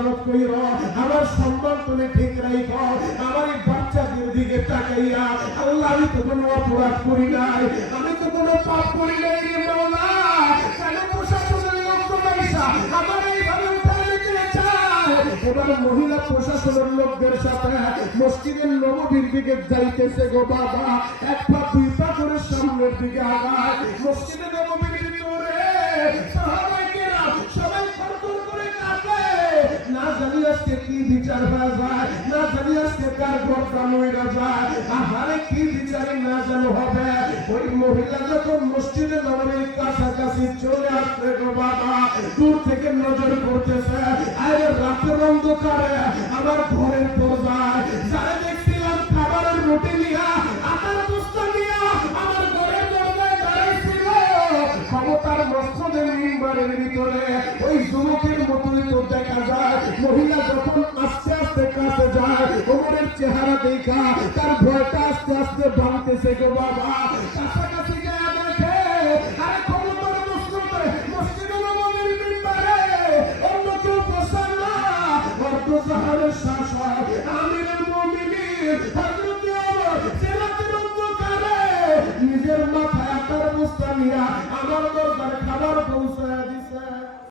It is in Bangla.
হেফাজত কইরো, আমার সম্মান তুমি ঠিক রাখো। আমার এই বাচ্চাদের দিকে তাকাইয়া আল্লাহ আমি তো কোনো অপরাধ করি নাই, আমি তো কোনো পাপ করি নাই রে মাওলা। কেন প্রশাসনের লোক তো পয়সা আমার এইভাবে উঠাই নিতে চায়? এবার মহিলা প্রশাসনের লোকদের সাথে মসজিদের নববীর দিকে যাইতেছে গো বাবা, এক পা দুই পা করে সামনের দিকে আগায়। মসজিদে নববীর ভিতরে সাহাবায়ে সবাই থরথর করে কাঁপে, না জানি আজকে কি বিচার হয়ে যায়, না জানি আজকে কার গর্দান হয়ে যায়, আহারে কি বিচারই না জানো হবে। ওই মহিলা যখন মসজিদে নববীর কাছাকাছি চলে আসছে গো বাবা, দূর থেকে নজর করতেছে, আরে রাতের অন্ধকারে আমার ঘরের দরজায় যারা দেখছিলাম খাবারের রুটি নিয়া আমার বস্তা নিয়া আমার ঘরের দরজায় দাঁড়াইছিল, ক্ষমতার মসজিদের মিম্বারের ভিতরে ওই যুবকের মতোই তো দেখা যায়। মহিলা যখন আস্তে আস্তে কাছে যায়, ওমরের চেহারা দেখা তার ভয়টা আস্তে আস্তে ভাঙতেছে গো বাবা। কাছাকাছি গিয়ে দেখে আরে ক্ষমতার মসজিদে নববীর মিম্বারে অন্য কেউ বসান না, অর্ধজাহানের শাসক আমিরুল মুমিনিন হযরত ওমর সিরাতের অন্ধকারে নিজের মাথায় আটার বস্তা নিয়ে আমার দরবারে খাবার পৌঁছায়